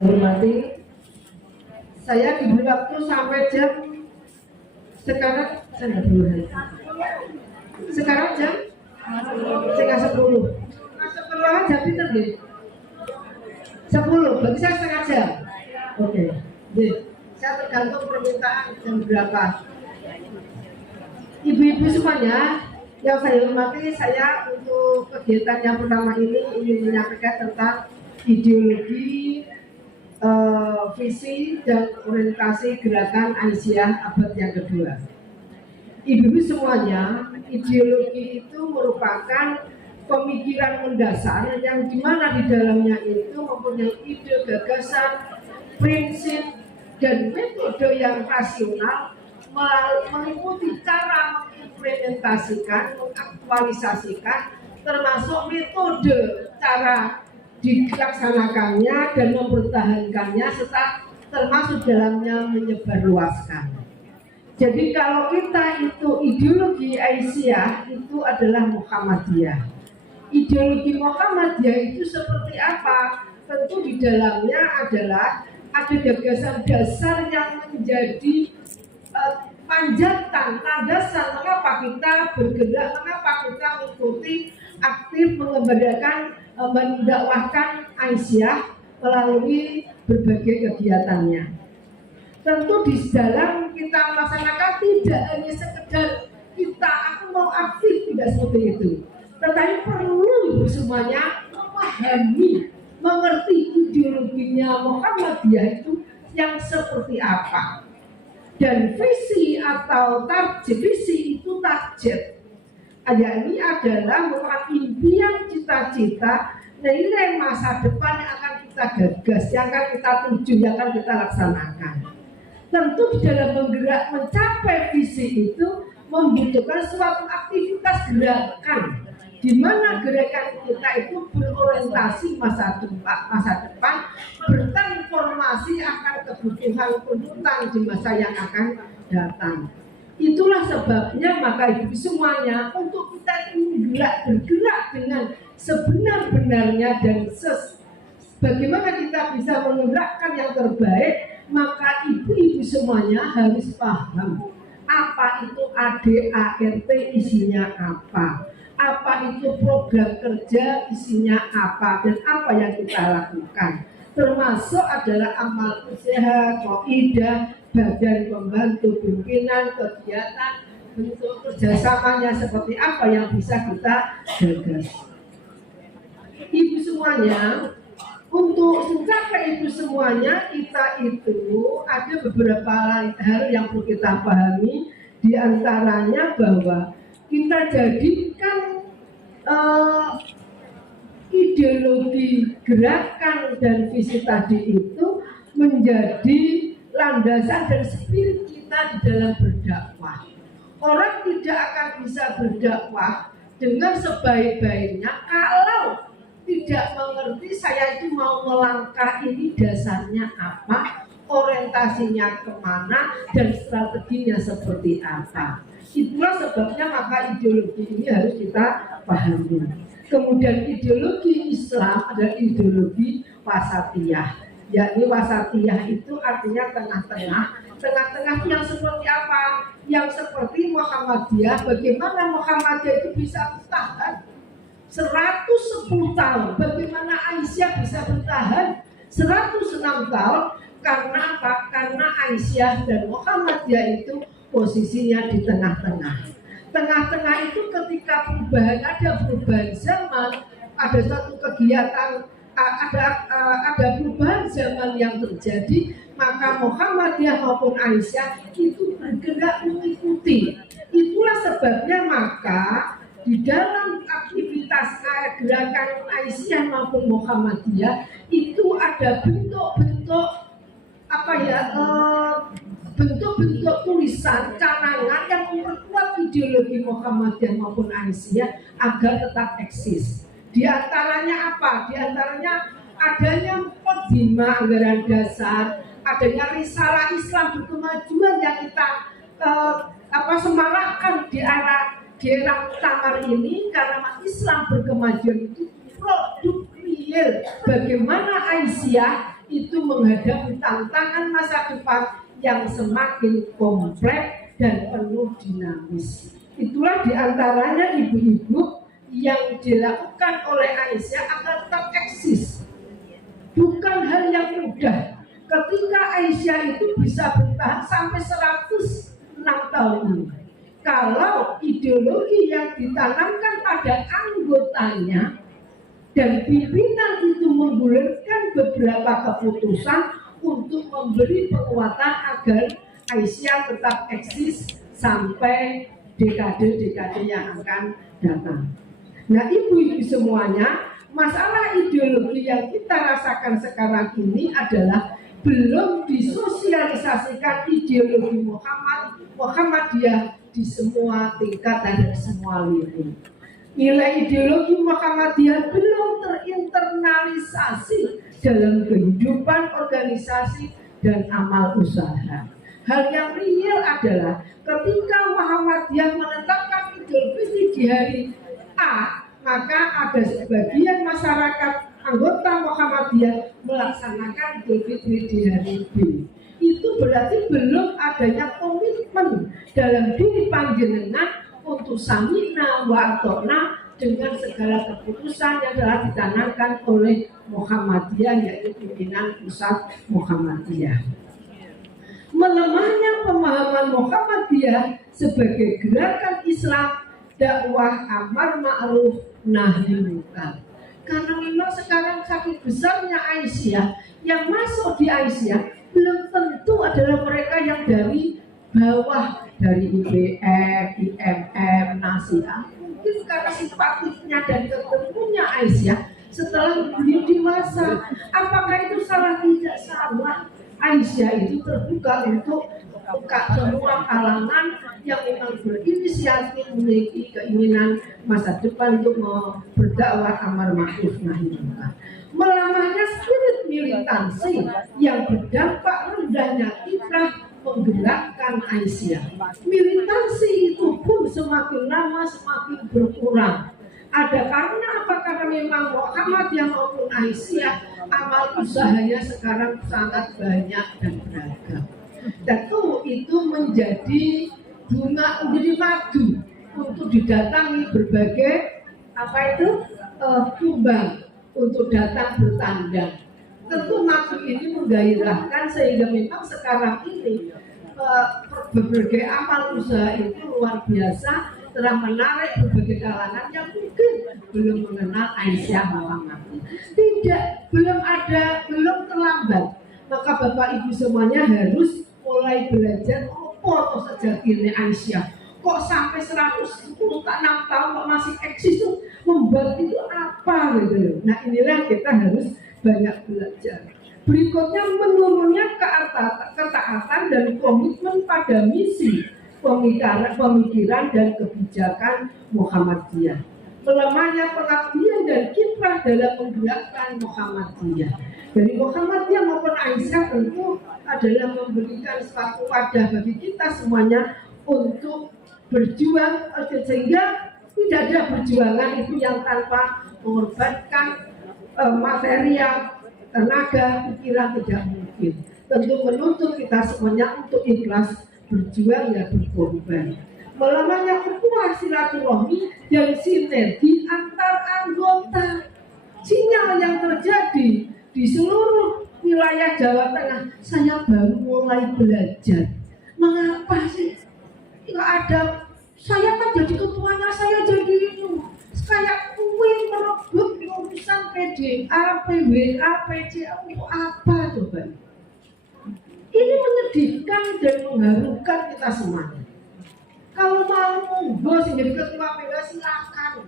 Hormati, saya diberi waktu sampai jam sekarang saya boleh. Sekarang jam setengah 10. Setengah aja pinter deh. 10, berarti saya setengah jam. Oke. Saya tergantung permintaan jam berapa. Ibu-ibu semuanya yang saya hormati, saya untuk kegiatan yang pertama ini ingin menyampaikan tentang ideologi, visi dan orientasi gerakan Aisyah abad yang kedua. Ibu-ibu semuanya, ideologi itu merupakan pemikiran mendasar yang dimana di dalamnya itu mempunyai ide, gagasan, prinsip, dan metode yang rasional mengikuti cara mengimplementasikan, mengaktualisasikan, termasuk metode cara dilaksanakannya dan mempertahankannya serta termasuk dalamnya menyebarluaskan. Jadi kalau kita itu ideologi Aisyah itu adalah Muhammadiyah. Ideologi Muhammadiyah itu seperti apa? Tentu di dalamnya adalah ada gagasan dasar yang menjadi panjatan, landasan mengapa kita bergerak, mengapa kita mengikuti aktif mendakwahkan Aisyah melalui berbagai kegiatannya. Tentu di dalam kita melaksanakan tidak hanya sekedar aku mau aktif, tidak seperti itu, tetapi perlu ibu semuanya memahami, mengerti ideologinya Muhammadiyah itu yang seperti apa. Dan visi atau target, visi itu target, ini adalah merupakan impian, cita-cita, nilai masa depan yang akan kita gagas, yang akan kita tuju, yang akan kita laksanakan. Tentu di dalam bergerak mencapai visi itu membutuhkan suatu aktivitas gerakan, di mana gerakan kita itu berorientasi masa depan, bertransformasi akan kebutuhan tuntutan di masa yang akan datang. Itulah sebabnya maka ibu semuanya untuk kita ini bergerak dengan sebenar-benarnya dan bagaimana kita bisa menggerakkan yang terbaik, maka ibu-ibu semuanya harus paham apa itu ADART isinya apa itu program kerja isinya apa, dan apa yang kita lakukan. Termasuk adalah amal usaha, kaidah, badan pembantu pimpinan, kegiatan, bentuk kerjasamanya seperti apa yang bisa kita gagas. Ibu semuanya, untuk mencapai itu semuanya kita itu ada beberapa hal yang perlu kita pahami, diantaranya bahwa kita jadikan ideologi gerakan dan visi tadi itu menjadi landasan dan spirit kita di dalam berdakwah. Orang tidak akan bisa berdakwah dengan sebaik-baiknya kalau tidak mengerti saya itu mau melangkah ini dasarnya apa, orientasinya kemana, dan strateginya seperti apa. Itulah sebabnya maka ideologi ini harus kita pahami. Kemudian ideologi Islam adalah ideologi wasatiyah. Yakni wasatiyah itu artinya tengah-tengah. Tengah-tengah yang seperti apa? Yang seperti Muhammadiyah. Bagaimana Muhammadiyah itu bisa bertahan 110 tahun? Bagaimana Aisyah bisa bertahan 106 tahun? Karena apa? Karena Aisyah dan Muhammadiyah itu posisinya di tengah-tengah. Tengah-tengah itu ketika ada perubahan zaman, ada satu kegiatan, ada perubahan zaman yang terjadi, maka Muhammadiyah maupun Aisyah itu bergerak mengikuti. Itulah sebabnya maka di dalam aktivitas gerakan Aisyah maupun Muhammadiyah itu ada bentuk-bentuk bentuk-bentuk tulisan, canangan yang memperkuat ideologi Muhammadiyah maupun Aisyah agar tetap eksis. Di antaranya apa? Di antaranya adanya mukadimah anggaran dasar, adanya risalah Islam berkemajuan yang kita semarakkan di era muktamar ini, karena Islam berkemajuan itu produk real. Bagaimana Aisyah itu menghadapi tantangan masa depan yang semakin kompleks dan penuh dinamis. Itulah diantaranya ibu-ibu yang dilakukan oleh Aisyah agar tetap eksis. Bukan hal yang mudah. Ketika Aisyah itu bisa bertahan sampai 106 tahun ini. Kalau ideologi yang ditanamkan pada anggotanya dan pimpinan itu menggulirkan beberapa keputusan untuk memberi penguatan agar Aisyah tetap eksis sampai dekade-dekade yang akan datang. Nah, ibu-ibu semuanya, masalah ideologi yang kita rasakan sekarang ini adalah belum disosialisasikan ideologi Muhammadiyah di semua tingkat dan di semua lini. Nilai ideologi Muhammadiyah belum terinternalisasi dalam kehidupan organisasi dan amal usaha. Hal yang real adalah ketika Muhammadiyah menetapkan Idul Fitri di hari A, maka ada sebagian masyarakat anggota Muhammadiyah melaksanakan Idul Fitri di hari B. Itu berarti belum adanya komitmen dalam diri panjenengan untuk samina wa atona dengan segala keputusan yang telah ditanamkan oleh Muhammadiyah, yaitu pimpinan pusat Muhammadiyah. Melemahnya pemahaman Muhammadiyah sebagai gerakan Islam dakwah amar ma'ruf nahi munkar. Karena memang sekarang saking besarnya Aisyah, yang masuk di Aisyah belum tentu adalah mereka yang dari bawah, dari IBM, IMM, Nasiah. Mungkin karena simpatiknya dan ketemunya Aisyah setelah beliau dewasa. Apakah itu salah? Tidak salah. Aisyah itu terbuka untuk buka semua kalangan yang memang berinisiatif, memiliki keinginan masa depan untuk berdakwah amar ma'ruf nahi munkar. Melamahnya spirit militansi yang berdampak rendahnya kiprah menggerakkan Aisyah. Militansi itu pun semakin lama semakin berkurang. Ada karena apa? Karena memang Muhammadiyah maupun Aisyah amal usahanya sekarang sangat banyak dan beragam. Tentu itu menjadi bunga, menjadi madu untuk didatangi berbagai kumbang untuk datang bertandang. Tentu madu ini menggairahkan sehingga memang sekarang ini berbagai amal usaha itu luar biasa telah menarik berbagai kalangan yang mungkin belum mengenal Aisyah Muhammad. Tidak, belum terlambat. Maka Bapak Ibu semuanya harus mulai belajar apa sejatinya Aisyah. Kok sampai 106 tahun kok masih eksis tuh, membuat itu apa gitu. Nah, inilah kita harus banyak belajar. Berikutnya menurunnya ketaatan dan komitmen pada misi pemikiran dan kebijakan Muhammadiyah. Melemahnya pengabdian dan kiprah dalam menggerakkan Muhammadiyah. Dari Muhammadiyah maupun Aisyah tentu adalah memberikan suatu wadah bagi kita semuanya untuk berjuang, sehingga tidak ada perjuangan itu yang tanpa mengorbankan material, tenaga, pikiran, tidak mungkin. Tentu menuntut kita semuanya untuk ikhlas berjuang dan berkorban. Melemahnya ukhuwah silaturahmi dan sinergi antar anggota. Sinyal yang terjadi di seluruh wilayah Jawa Tengah, saya baru mulai belajar. Mengapa sih? Nggak ada, saya kan jadi ketuanya, saya jadi itu. Kayak kue merebut urusan PDA, PWA, PCA, untuk apa coba? Ini menyedihkan dan mengharukan kita semuanya. Kalau mau monggo sih jadi ketua PDA silakan.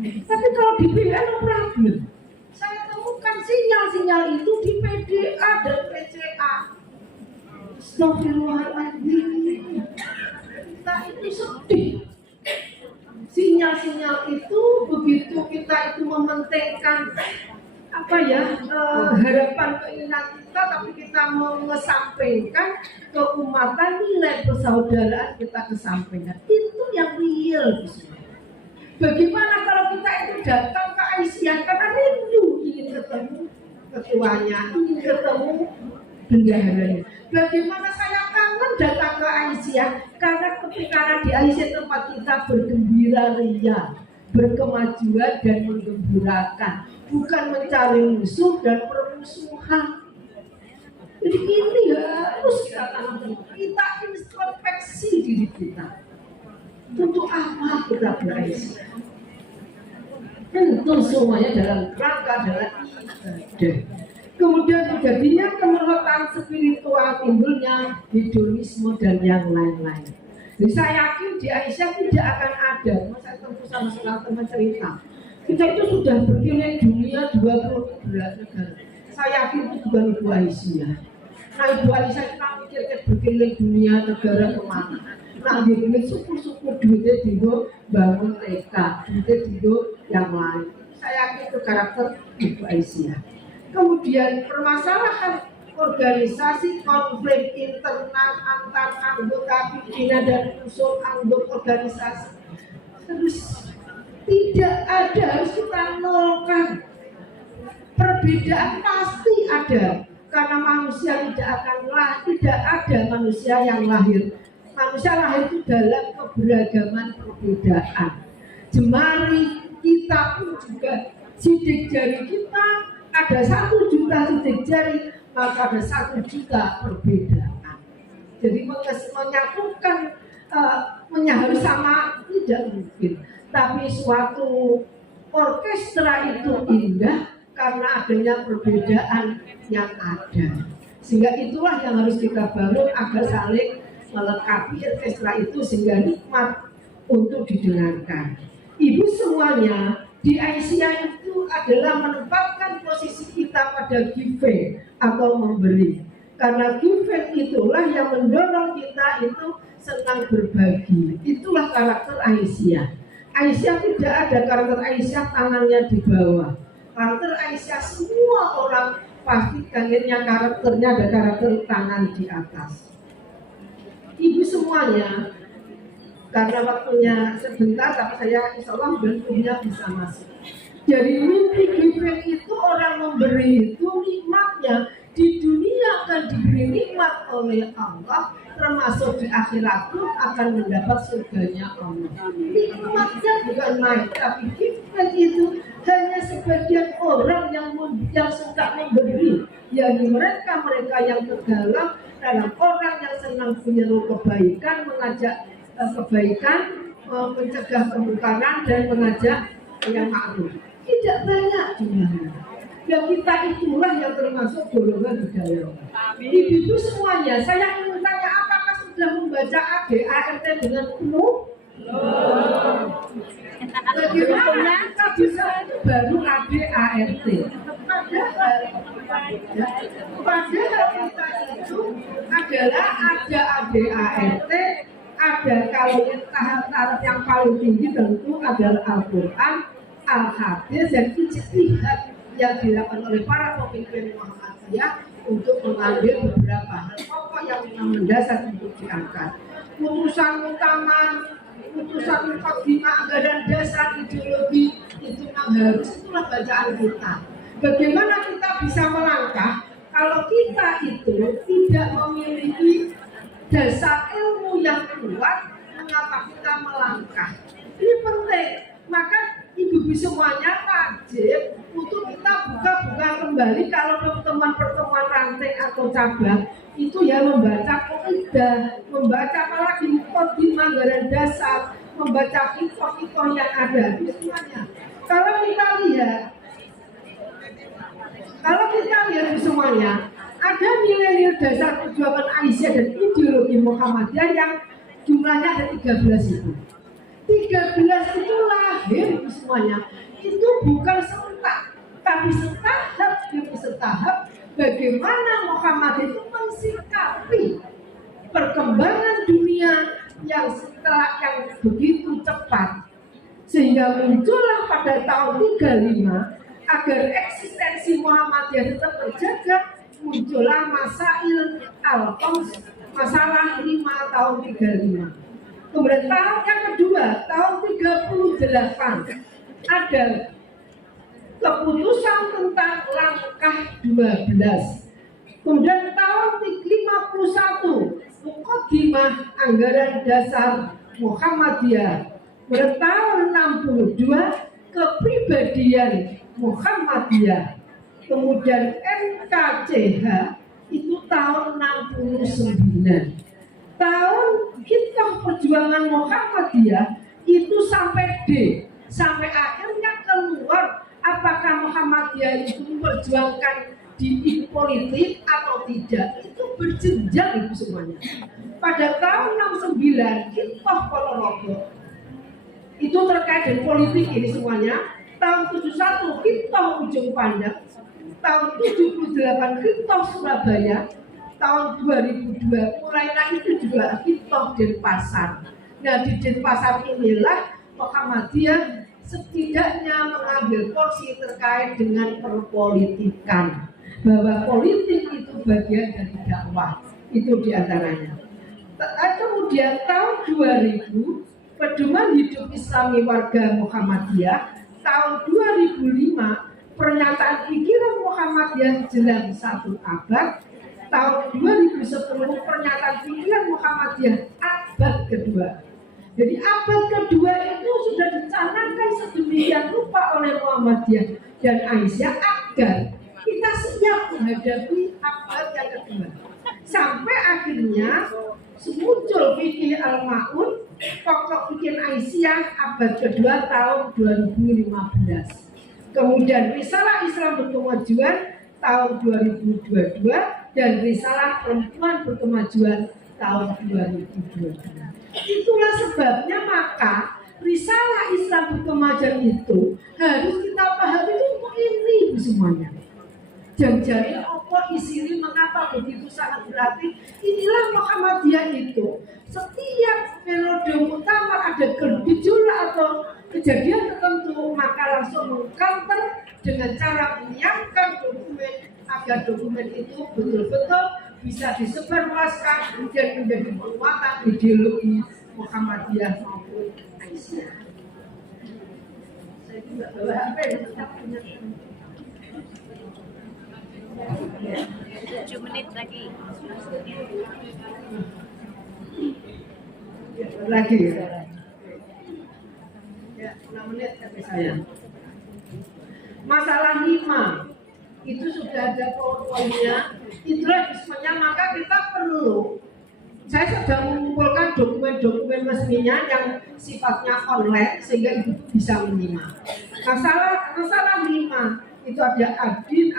Tapi kalau di PDA no problem. Saya temukan sinyal-sinyal itu di PDA dan PCA. Astagfirullahaladzim. Kita itu sedih. Sinyal-sinyal itu begitu kita itu mementingkan harapan keinginan kita, tapi kita mengesampingkan keumatan, nilai persaudaraan kita kesampingkan. Itu yang real. Bagaimana kalau kita itu datang ke Aisyah karena rindu ingin ketemu, ketuanya, ingin ketemu bendaharanya. Bagaimana saya kangen datang ke Aisyah, karena ketika di Aisyah tempat kita bergembira ria, berkemajuan dan menggembirakan, bukan mencari musuh dan permusuhan. Jadi ini harus kita tanamkan, kita introspeksi diri kita. Untuk apa kita beraisyah? Tentu semuanya dalam rangka adalah ibadah. Kemudian terjadinya kemerotan spiritual, timbulnya hedonisme dan yang lain-lain. Jadi saya yakin di Aisyah tidak akan ada, saya tentu sama teman cerita. Kita itu sudah berkeliling dunia 20 negara. Saya yakin itu bukan Ibu Aisyah. Nah Ibu Aisyah kita mikir berkeliling dunia negara kemana? Nah dia duit syukur-syukur duitnya digo bangun TK, duitnya digo yang lain. Saya yakin itu karakter Ibu Aisyah. Kemudian permasalahan organisasi, konflik internal antar anggota pimpinan dan unsur anggota organisasi terus tidak ada, harus kita nolkan. Perbedaan pasti ada, karena manusia tidak ada manusia yang lahir. Manusia lahir itu dalam keberagaman perbedaan. Jemari kita pun juga, sidik jari kita ada 1 juta sidik jari, maka ada 1 juta perbedaan. Jadi menyatukan, harus sama tidak mungkin. Tapi suatu orkestra itu indah karena adanya perbedaan yang ada. Sehingga itulah yang harus kita bangun agar saling melengkapi orkestra itu sehingga nikmat untuk didengarkan. Ibu semuanya, di Aisyah itu adalah menempatkan posisi kita pada giving atau memberi. Karena giving itulah yang mendorong kita itu senang berbagi. Itulah karakter Aisyah. Aisyah tidak ada karakter Aisyah tangannya di bawah. Karakter Aisyah semua orang pasti kangennya karakternya ada karakter tangan di atas. Ibu semuanya, karena waktunya sebentar, tapi saya insya Allah bentuknya bisa masuk. Jadi mimpi giving itu orang memberi itu nikmatnya di dunia akan diberi nikmat oleh Allah, termasuk di akhirat pun akan mendapat surganya Allah. Nikmatnya bukan main, tapi giving itu hanya sebagian orang yang suka memberi, yakni mereka yang tergalang dalam orang yang senang menyeru kebaikan, mengajak kebaikan, mencegah kemungkaran dan mengajak yang ma'ruf. Tidak banyak jumlahnya. Ya kita itulah yang termasuk golongan budaya. Ibu-ibu semuanya, saya ingin tanya, apakah sudah membaca ADART dengan penuh? Bagaimana kita bisa baru ADART? Padahal kita itu adalah ada ADART, ada kalau tahap yang paling tinggi tentu adalah Al-Quran, Al-Hadis dan ijtihad yang dilakukan oleh para pemimpin Muhammadiyah untuk mengambil beberapa hal pokok yang mendasar untuk diangkat. Putusan utama, putusan mukadimah, anggaran dasar ideologi itu yang harus, itulah bacaan kita. Bagaimana kita bisa melangkah kalau kita itu tidak memiliki dasar ilmu yang kuat? Mengapa kita melangkah? Ini penting. Maka ibu-ibu semuanya wajib untuk kita buka kembali kalau pertemuan-pertemuan ranting atau cabang itu ya membaca kaidah, membaca apalagi mukadimah, anggaran dasar, membaca kitab-kitab yang ada semuanya. Kalau kita lihat semuanya, ada nilai-nilai dasar perjuangan Aisyah dan ideologi Muhammadiyah yang jumlahnya ada 13 itu. 13 itu lahir semuanya. Itu bukan serentak, tapi setahap demi setahap bagaimana Muhammad itu mensikapi perkembangan dunia yang begitu cepat, sehingga muncullah pada tahun 35 agar eksistensi Muhammadiyah tetap terjaga, muncullah Masail Al-Khams, masalah 5 tahun 35. Kemudian tahun yang kedua, tahun 38 ada keputusan tentang langkah 12. Kemudian tahun 51 Muqaddimah Anggaran Dasar Muhammadiyah. Pada tahun 62 Kepribadian Muhammadiyah. Kemudian NKCH itu tahun 69. Tahun Hitoh Perjuangan Muhammadiyah itu sampai D, sampai akhirnya keluar apakah Muhammadiyah itu memperjuangkan di politik atau tidak, itu berjenjang itu semuanya. Pada tahun 69 Hitoh Ponorogo itu terkait dengan politik ini semuanya. Tahun 71 Hitoh Ujung Pandang, tahun 78 Hitoh Surabaya, tahun 2002 mulailah itu juga Hitoh Denpasar. Nah, di Denpasar inilah Muhammadiyah setidaknya mengambil porsi terkait dengan perpolitikan, bahwa politik itu bagian dari dakwah, itu diantaranya. Kemudian tahun 2000 Pedoman Hidup Islami Warga Muhammadiyah, tahun 2005 Pernyataan Pikiran Muhammadiyah Jelang 1 Abad, tahun 2010 Pernyataan Pikiran Muhammadiyah Abad Kedua. Jadi abad kedua itu sudah dicanangkan sedemikian rupa oleh Muhammadiyah dan Aisyah agar kita siap menghadapi abad yang kedua. Sampai akhirnya muncul fikih Al-Ma'un, pokok fikih Aisyah abad kedua tahun 2015. Kemudian Risalah Islam Berkemajuan tahun 2022 dan Risalah Perempuan Berkemajuan tahun 2022. Itulah sebabnya maka Risalah Islam Berkemajuan itu harus kita pahami untuk ini semuanya. Jadi apa isi ini, mengapa begitu sangat berarti? Inilah Muhammadiyah itu. Setiap periode muktamar ada gejolak atau kejadian tertentu, maka langsung mengcounter dengan cara menyiapkan dokumen agar dokumen itu betul-betul bisa disebarluaskan dan menjadi penguatan ideologi Muhammadiyah maupun Aisyah. Saya tidak bawa HP, tetap punya 7 menit lagi. Lagi ya, 6 menit kata saya. Masalah 5 itu sudah ada poin-poinnya, itulah semuanya. Maka kita perlu, saya sedang mengumpulkan dokumen-dokumen resminya yang sifatnya online sehingga ibu bisa menyimak. Masalah 5 itu ada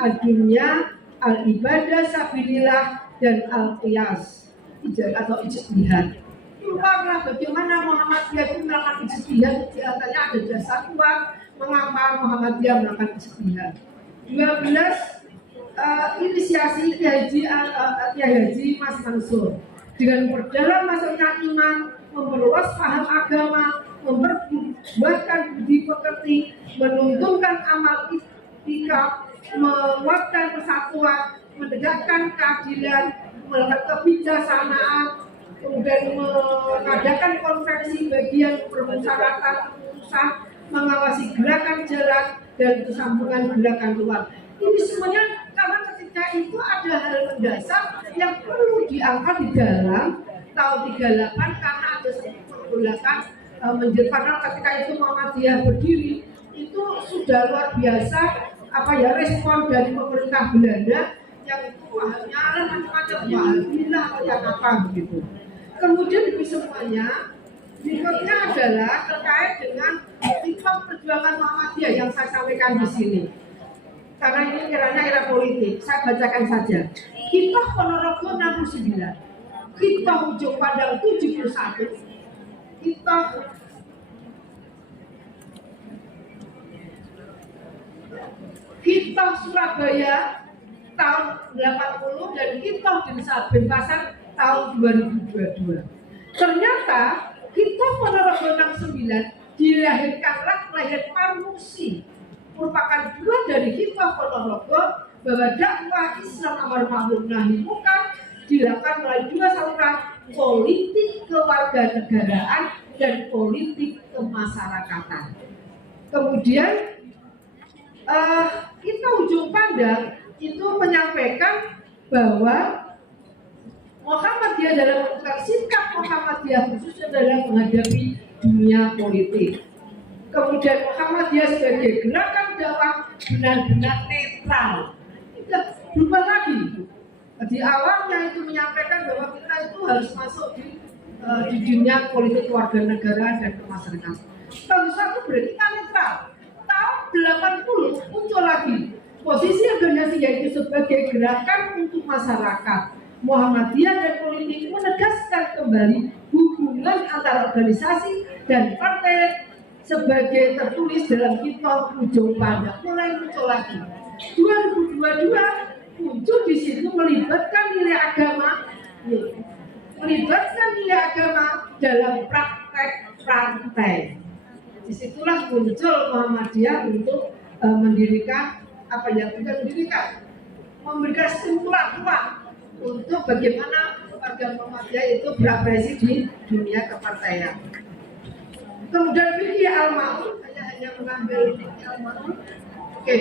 adinnya, al-ibadah sabilillah dan al-qiyas atau ijtihad. Lupalah bagaimana Muhammadiyah itu melakukan ijtihad, di antaranya ada dasar kuat mengapa Muhammadiyah melakukan ijtihad. 12 inisiasi Kiai Haji Mas Mansur dengan memperdalam masuknya iman, memperluas paham agama, memperkuatkan budi pekerti, menuntunkan amal sikap, menguatkan persatuan, menegakkan keadilan, melakukan kebijaksanaan, kemudian mengadakan konferensi bagian permusyawaratan keputusan, mengawasi gerakan jalan dan kesambungan gerakan luar. Ini semuanya karena ketika itu ada hal mendasar yang perlu diangkat di dalam tahun 38 karena ada satu pergolakan karena ketika itu Muhammadiyah berdiri itu sudah luar biasa respon dari pemerintah Belanda yang itu wahannya macam-macam wahabilah atau yang apa begitu. Kemudian itu semuanya berikutnya adalah terkait dengan Hitoh Perjuangan Muhammadiyah yang saya sampaikan di sini. Karena ini kiranya era politik, saya bacakan saja. Hitoh Ponorogo 69, Hitoh Ujung Pandang 71, Hitoh Surabaya tahun 80 dan Hitoh Denpasar tahun 2022. Ternyata Hitoh Ponorogo 69 dilahirkanlah lahir Parmusi, merupakan buah dari Hitoh Ponorogo bahwa dakwah Islam amar ma'ruf nahi munkar dilakukan melalui 2 saluran, politik kewarganegaraan dan politik kemasyarakatan. Kemudian kita ujung pandang itu menyampaikan bahwa Muhammadiyah dalam menentukan sikap Muhammadiyah khususnya dalam menghadapi dunia politik. Kemudian Muhammadiyah sebagai gerakan dakwah benar-benar netral. Tidak berubah lagi. Di awalnya itu menyampaikan bahwa kita itu harus masuk di dunia politik kewarganegaraan dan kemasyarakatan. Tahun satu berarti kita netral. Tahun 80 muncul lagi posisi organisasi yaitu sebagai gerakan untuk masyarakat. Muhammadiyah dan politik menegaskan kembali hubungan antara organisasi dan partai sebagai tertulis dalam kitab ujung pandang. Mulai muncul lagi 2022 muncul di situ melibatkan nilai agama, dalam praktek rantai. Disitulah muncul Muhammadiyah untuk mendirikan memberikan stimulan untuk bagaimana warga Muhammadiyah itu berekspresi di dunia kepartaian. Kemudian fikih al-ma'un, saya hanya mengambil fikih al-ma'un. Oke,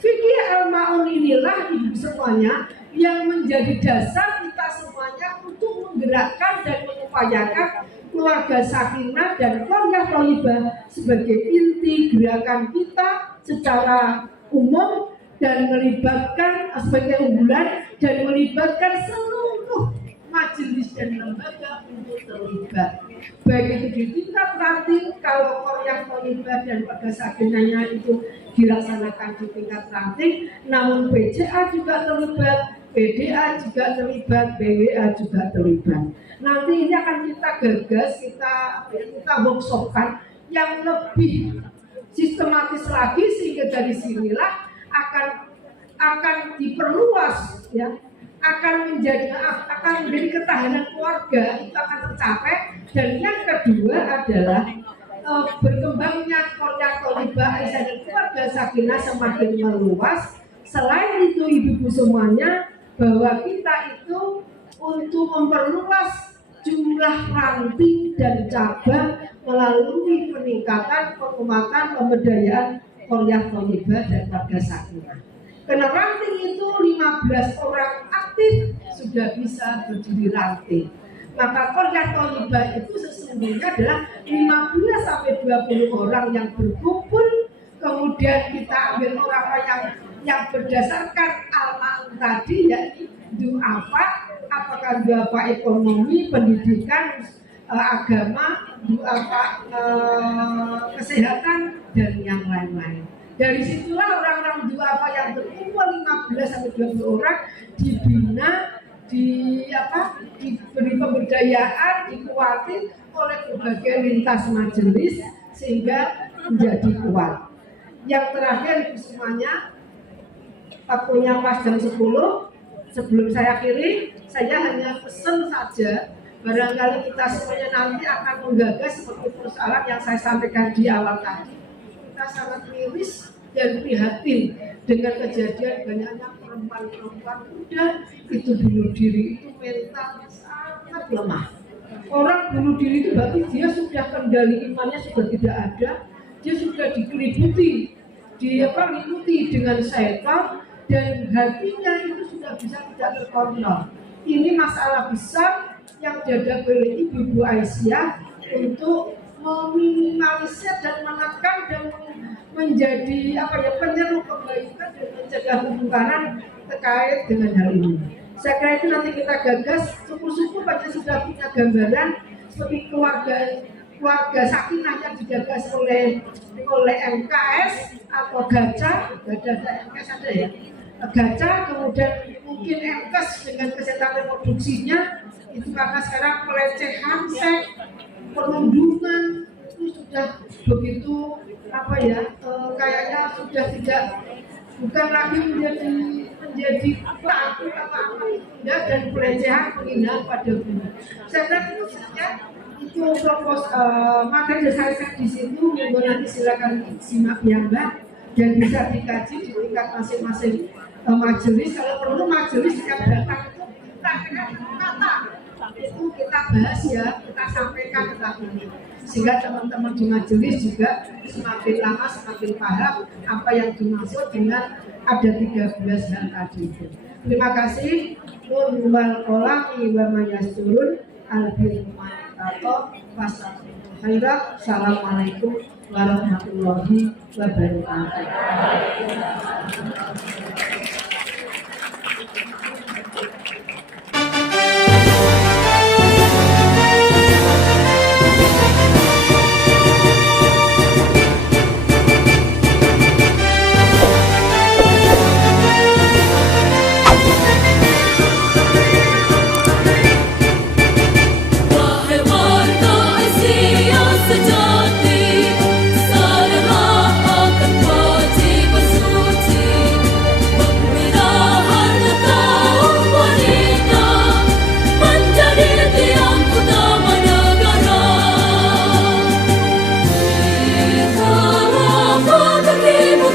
fikih al-ma'un inilah ibu semuanya yang menjadi dasar kita semuanya untuk menggerakkan dan mengupayakan keluarga sakinah dan keluarga thayyibah sebagai inti gerakan kita secara umum dan melibatkan aspek unggulan dan melibatkan seluruh majelis dan lembaga untuk terlibat. Baik itu di tingkat ranting, kalau Korea Thayyibah dan keluarga sakinahnya itu dilaksanakan di tingkat ranting, namun PCA juga terlibat, PDA juga terlibat, BWA juga terlibat. Nanti ini akan kita gagas, kita workshopkan yang lebih sistematis lagi sehingga dari sinilah akan diperluas, ya, akan menjadi ketahanan keluarga itu akan tercapai. Dan yang kedua adalah berkembangnya keluarga thayyibah dan keluarga sakinah semakin meluas. Selain itu ibu-ibu semuanya, bahwa kita itu untuk memperluas jumlah ranting dan cabang melalui peningkatan penguatan pemberdayaan keluarga thayyibah dan keluarga sakinah. Karena ranting itu 15 orang aktif sudah bisa berdiri ranting. Maka keluarga thayyibah itu sesungguhnya adalah 15 sampai 20 orang yang berkumpul. Kemudian kita ambil orang yang berdasarkan al-ma'un tadi, yaitu du'afa, apakah du'afa ekonomi, pendidikan, agama, du'afa kesehatan, dan yang lain-lain. Dari situlah orang-orang du'afa yang berkumpul 15 sampai 20 orang dibina, diberi pemberdayaan, dikuatin oleh berbagai lintas majelis sehingga menjadi kuat. Yang terakhir itu semuanya, waktunya pas jam 10. Sebelum saya akhiri, saya hanya pesan saja, barangkali kita semuanya nanti akan menggagas seperti persoalan yang saya sampaikan di awal tadi. Kita sangat miris dan prihatin dengan kejadian banyaknya perempuan-perempuan muda itu bunuh diri, itu mental sangat lemah. Orang bunuh diri itu berarti dia sudah kendali imannya sudah tidak ada, dia sudah dikeliputi, diliputi dengan setan dan hatinya itu sudah bisa tidak terkontrol. Ini masalah besar yang dihadapi oleh Ibu Aisyah untuk meminimalisir dan menekan dan menjadi penyeru kebaikan dan mencegah kemungkaran terkait dengan hal ini. Saya kira itu nanti kita gagas, syukur-syukur pada sudah punya gambaran seperti keluarga sakinah yang digagas oleh MKS atau GACA, MKS ada ya, GACA, kemudian mungkin MKes dengan kesehatan reproduksinya itu karena sekarang pelecehan seks, perundungan itu sudah begitu kayaknya sudah tidak, bukan lagi menjadi tabu apa-apa ya, dan pelecehan penghinaan pada guru. Saya kira itu saja, itu propos materi saya di situ, monggo nanti silakan simak ya Mbak, dan bisa dikaji di tingkat masing-masing majelis. Kalau perlu majelis yang datang itu kita kata itu kita bahas ya, kita sampaikan tentang ini. sehingga teman-teman di majelis juga semakin lama semakin paham apa yang dimaksud dengan ada 13 hal tadi itu. Terima kasih. Nun wal qalami wa ma yasturun al-birru Assalamualaikum warahmatullahi wabarakatuh.